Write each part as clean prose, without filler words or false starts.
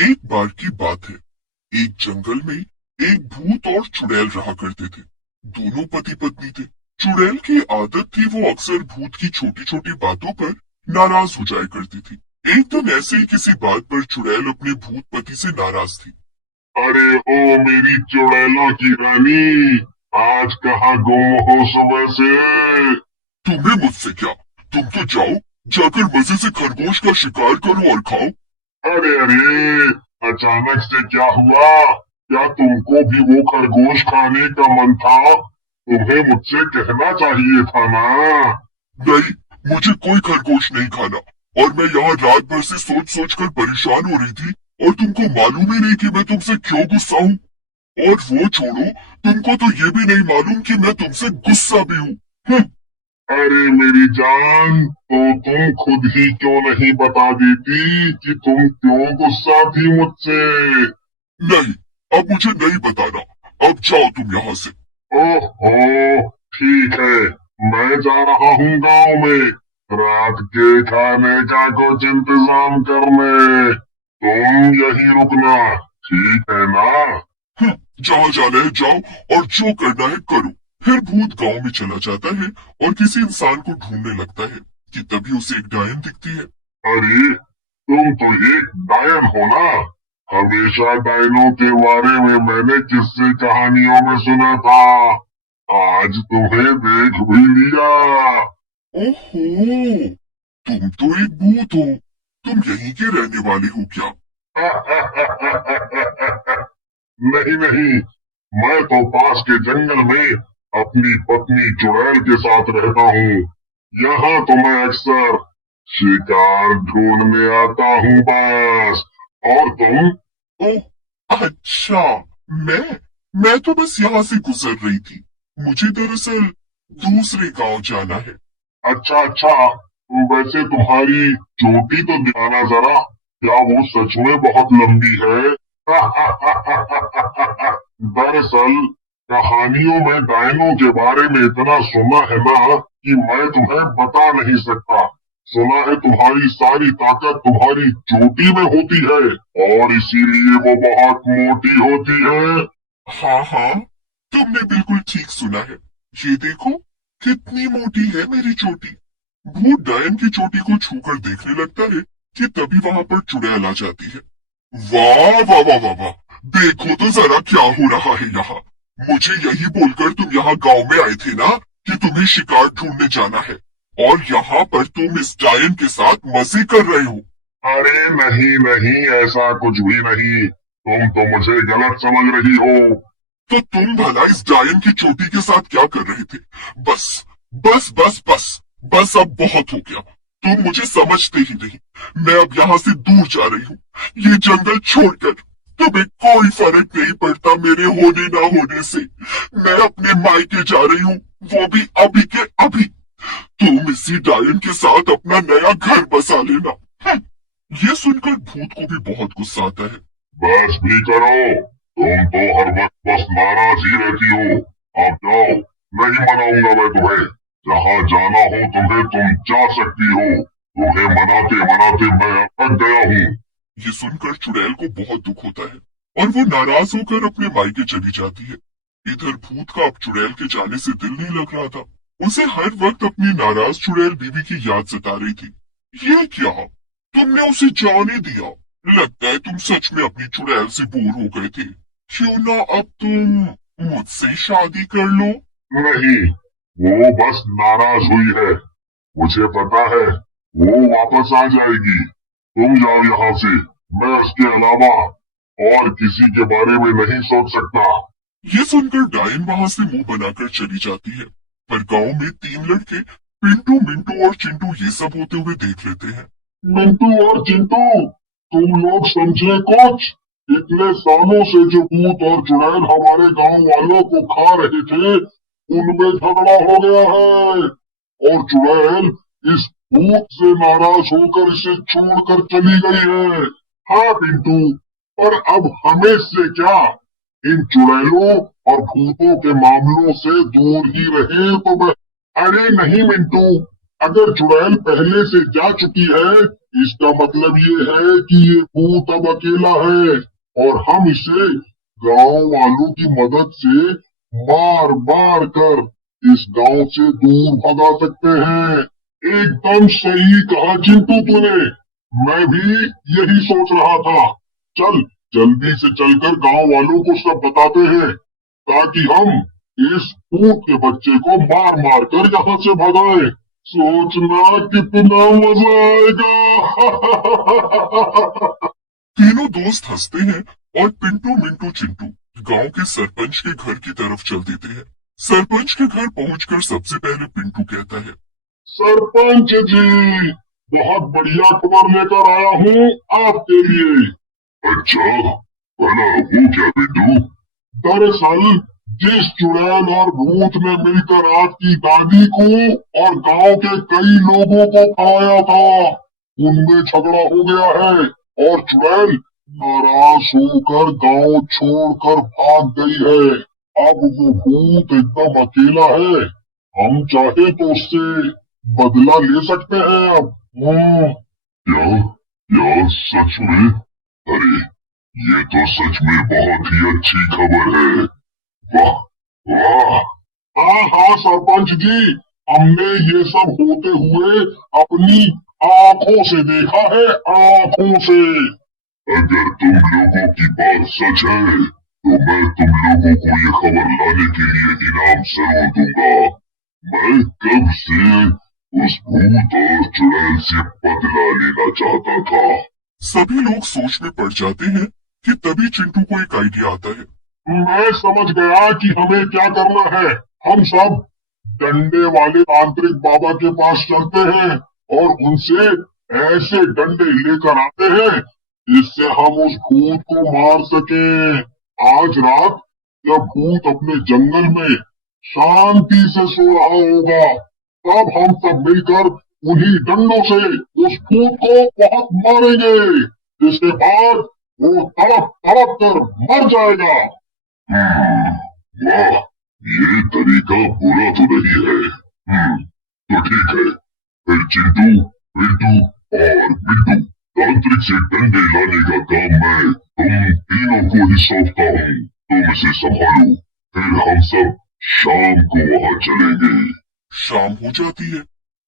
एक बार की बात है। एक जंगल में एक भूत और चुड़ैल रहा करते थे। दोनों पति पत्नी थे। चुड़ैल की आदत थी वो अक्सर भूत की छोटी छोटी बातों पर नाराज हो जाया करती थी। एक दिन ऐसे ही किसी बात पर चुड़ैल अपने भूत पति से नाराज थी। अरे ओ मेरी चुड़ैलों की रानी, आज कहाँ गुम हो सुबह से। तुम्हें मुझसे क्या? तुम तो जाओ, जाकर मजे से खरगोश का शिकार करो और खाओ। अरे अरे, अचानक से क्या हुआ? क्या तुमको भी वो खरगोश खाने का मन था? तुम्हें मुझसे कहना चाहिए था ना। नहीं, मुझे कोई खरगोश नहीं खाना। और मैं यहाँ रात भर से सोच सोच कर परेशान हो रही थी, और तुमको मालूम ही नहीं कि मैं तुमसे क्यों गुस्सा हूँ। और वो छोड़ो, तुमको तो ये भी नहीं मालूम कि मैं तुमसे गुस्सा भी हूँ। अरे मेरी जान, तो तुम खुद ही क्यों नहीं बता देती कि तुम क्यों गुस्सा थी मुझसे? नहीं, अब मुझे नहीं बताना। अब जाओ तुम यहाँ से। ओहो, ठीक है। मैं जा रहा हूँ गांव में रात के खाने का कुछ इंतजाम करने। तुम यहीं रुकना, ठीक है ना? जहाँ जाना है जाओ, और जो करना है करो। फिर भूत गांव में चला जाता है और किसी इंसान को ढूंढने लगता है कि तभी उसे एक डायन दिखती है। अरे, तुम तो एक डायन हो ना? हमेशा डायनों के बारे में मैंने किस्से कहानियों में सुना था। आज तुम्हें देख भी लिया। ओहो, तुम तो एक भूत हो। तुम यहीं के रहने वाले हो क्या? नहीं नहीं, मैं तो पास के जंगल में अपनी पत्नी चुड़ैल के साथ रहता हूँ। यहाँ तो मैं अक्सर शिकार ढूंढने आता हूँ बस। और तुम? ओह, अच्छा। मैं मैं तो बस यहाँ से गुजर रही थी। मुझे दरअसल दूसरे गांव जाना है। अच्छा अच्छा, वैसे तुम्हारी चोटी तो दिखाना जरा। क्या वो सच में बहुत लंबी है? दरअसल कहानियों में डायनों के बारे में इतना सुना है ना कि मैं तुम्हें बता नहीं सकता। सुना है तुम्हारी सारी ताकत तुम्हारी चोटी में होती है, और इसीलिए वो बहुत मोटी होती है। हाँ हाँ, तुमने बिल्कुल ठीक सुना है। ये देखो, कितनी मोटी है मेरी चोटी। भूत डायन की चोटी को छूकर देखने लगता है कि तभी वहां पर चुड़ैल आ जाती है। वाह वाह वाह वाह वाह, देखो तो जरा क्या हो रहा है यहाँ। मुझे यही बोलकर तुम यहाँ गांव में आए थे ना कि तुम्हें शिकार ढूंढने जाना है, और यहाँ पर तुम इस डायन के साथ मजे कर रहे हो। अरे नहीं नहीं, ऐसा कुछ भी नहीं। तुम तो मुझे गलत समझ रही हो। तो तुम भला इस डायन की चोटी के साथ क्या कर रहे थे? बस बस बस बस बस, अब बहुत हो गया। तुम मुझे समझते ही नहीं। मैं अब यहाँ से दूर जा रही हूँ, ये जंगल छोड़कर। तुम्हें कोई फर्क नहीं पड़ता मेरे होने ना होने से। मैं अपने मायके जा रही हूँ, वो भी अभी के अभी। तुम इसी डायन के साथ अपना नया घर बसा लेना। ये सुनकर भूत को भी बहुत गुस्सा आता है। बस भी करो, तुम तो हर वक्त बस नाराज ही रहती हो। अब जाओ, नहीं मनाऊंगा मैं तुम्हें। जहाँ जाना हो तुम्हें तुम जा सकती हो। तुम्हें मनाते मनाते मैं थक गया हूँ। ये सुनकर चुड़ैल को बहुत दुख होता है, और वो नाराज होकर अपने मायके चली जाती है। इधर भूत का अब चुड़ैल के जाने से दिल नहीं लग रहा था। उसे हर वक्त अपनी नाराज चुड़ैल बीवी की याद सता रही थी। ये क्या, तुमने उसे जाने दिया? लगता है तुम सच में अपनी चुड़ैल से बोर हो गए थे। क्यों ना अब तुम मुझसे शादी कर लो? नहीं, वो बस नाराज हुई है। मुझे पता है वो वापस आ जाएगी। तुम जाओ यहाँ से। मैं उसके अलावा और किसी के बारे में नहीं सोच सकता। ये सुनकर डायन वहां से मुंह बनाकर चली जाती है। पर गांव में तीन लड़के पिंटू, मिंटू और चिंटू ये सब होते हुए देख लेते हैं। मिंटू और चिंटू, तुम लोग समझे कुछ? इतने सालों से जो भूत और चुड़ैल हमारे गांव वालों को खा रहे थे, उनमें झगड़ा हो गया है। और चुड़ैल इस भूत से नाराज होकर इसे छोड़कर चली गई है। हाँ पिंटू, पर अब हमें से क्या? इन चुड़ैलों और भूतों के मामलों से दूर ही रहे तो मैं। अरे नहीं मिंटू, अगर चुड़ैल पहले से जा चुकी है इसका मतलब ये है कि ये भूत अब अकेला है और हम इसे गांव वालों की मदद से मार मार कर इस गांव से दूर भगा सकते हैं। एकदम सही कहा चिंटू तूने। मैं भी यही सोच रहा था। चल जल्दी से चलकर गांव वालों को सब बताते हैं ताकि हम इस भूत के बच्चे को मार मार कर यहाँ से भगाएं। सोचना कितना मजा आएगा। तीनों दोस्त हंसते हैं और पिंटू मिंटू चिंटू गांव के सरपंच के घर की तरफ चल देते हैं। सरपंच के घर पहुंचकर सबसे पहले पिंटू कहता है, सरपंच जी, बहुत बढ़िया खबर लेकर आया हूँ आपके लिए। अच्छा, भला वो क्या पिंटू? दरअसल जिस चुड़ैल और भूत ने मिलकर आपकी दादी को और गांव के कई लोगों को खाया था, उनमें झगड़ा हो गया है और चुड़ैल नाराज होकर गांव छोड़कर भाग गई है। अब वो भूत एकदम अकेला है। हम चाहे तो उससे बदला ले सकते हैं अब। क्या सच में? अरे ये तो सच में बहुत ही अच्छी खबर है। वाह वाह। हाँ हाँ सरपंच जी, हमने ये सब होते हुए अपनी आंखों से देखा है, आंखों से। अगर तुम लोगों की बात सच है तो मैं तुम लोगों को ये खबर लाने के लिए इनाम जरूर दूंगा। मैं कब से उस भूत और चुड़ैल से बदला लेना चाहता था। सभी लोग सोच में पड़ जाते हैं कि तभी चिंटू को एक आइडिया आता है। मैं समझ गया कि हमें क्या करना है। हम सब डंडे वाले तांत्रिक बाबा के पास चलते हैं और उनसे ऐसे डंडे लेकर आते हैं जिससे हम उस भूत को मार सकें। आज रात जब भूत अपने जंगल में शांति से सो रहा होगा, तब हम सब मिलकर उन्हीं डंडों से उस भूत को बहुत मारेंगे, जिसके बाद वो तड़प तड़प कर मर जाएगा। वाह, ये तरीका बुरा तो नहीं है। तो ठीक है, फिर चिंटू, पिंटू और मिंटू, तांत्रिक से डंडे लाने का काम मैं तुम तीनों को ही सौंपता हूँ। तुम इसे संभालो, फिर हम सब शाम को वहाँ चलेंगे। शाम हो जाती है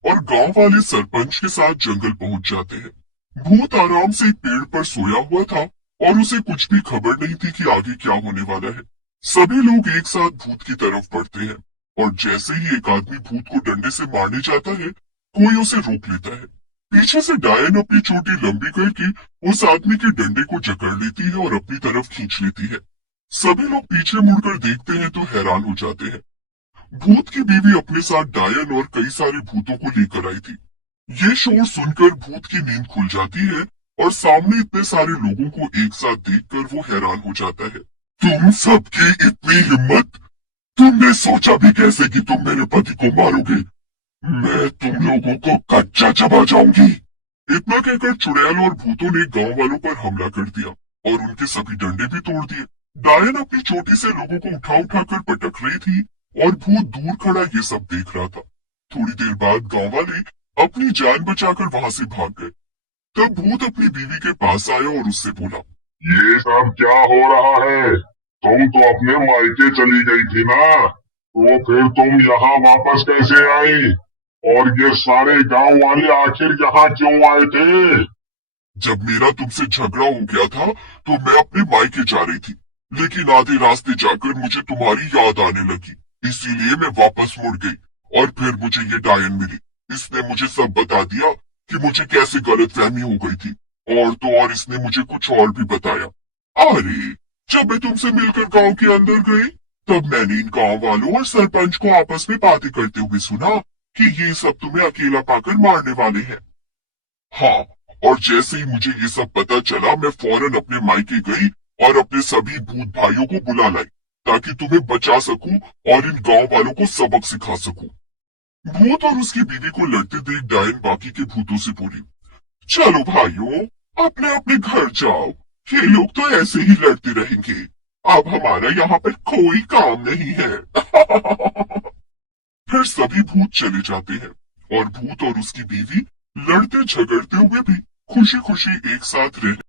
और गांव वाले सरपंच के साथ जंगल पहुंच जाते हैं। भूत आराम से एक पेड़ पर सोया हुआ था और उसे कुछ भी खबर नहीं थी कि आगे क्या होने वाला है। सभी लोग एक साथ भूत की तरफ बढ़ते हैं और जैसे ही एक आदमी भूत को डंडे से मारने जाता है, कोई उसे रोक लेता है। पीछे से डायन अपनी चोटी लंबी करके उस आदमी के डंडे को जकड़ लेती है और अपनी तरफ खींच लेती है। सभी लोग पीछे मुड़कर देखते हैं तो हैरान हो जाते हैं। भूत की बीवी अपने साथ डायन और कई सारे भूतों को लेकर आई थी। ये शोर सुनकर भूत की नींद खुल जाती है और सामने इतने सारे लोगों को एक साथ देखकर वो हैरान हो जाता है। तुम सबकी इतनी हिम्मत! तुमने सोचा भी कैसे कि तुम मेरे पति को मारोगे? मैं तुम लोगों को कच्चा चबा जाऊंगी। इतना कहकर चुड़ैल और भूतों ने गांव वालों पर हमला कर दिया और उनके सभी डंडे भी तोड़ दिए। डायन अपनी चोटी से लोगों को उठा उठा कर पटक रही थी और भूत दूर खड़ा ये सब देख रहा था। थोड़ी देर बाद गांव वाले अपनी जान बचाकर वहां से भाग गए। तब भूत अपनी बीवी के पास आया और उससे बोला, ये सब क्या हो रहा है? तुम तो अपने मायके चली गई थी ना, तो फिर तुम यहाँ वापस कैसे आई? और ये सारे गांव वाले आखिर यहाँ क्यों आए थे? जब मेरा तुमसे झगड़ा हो गया था तो मैं अपने मायके जा रही थी, लेकिन आधे रास्ते जाकर मुझे तुम्हारी याद आने लगी, इसीलिए मैं वापस मुड़ गई और फिर मुझे ये डायन मिली। इसने मुझे सब बता दिया कि मुझे कैसे गलतफहमी हो गई थी, और तो और इसने मुझे कुछ और भी बताया। अरे जब मैं तुमसे मिलकर गांव के अंदर गई, तब मैंने इन गांव वालों और सरपंच को आपस में बातें करते हुए सुना कि ये सब तुम्हें अकेला पाकर मारने वाले हैं। हाँ, और जैसे ही मुझे ये सब पता चला, मैं फौरन अपने मायके गई और अपने सभी भूत भाइयों को बुला लाई ताकि तुम्हें बचा सकूं और इन गांव वालों को सबक सिखा सकूं। भूत और उसकी बीवी को लड़ते देख डायन बाकी के भूतों से बोली, चलो भाइयों, अपने अपने घर जाओ, ये लोग तो ऐसे ही लड़ते रहेंगे, अब हमारा यहाँ पर कोई काम नहीं है। फिर सभी भूत चले जाते हैं और भूत और उसकी बीवी लड़ते झगड़ते हुए भी खुशी खुशी एक साथ रहने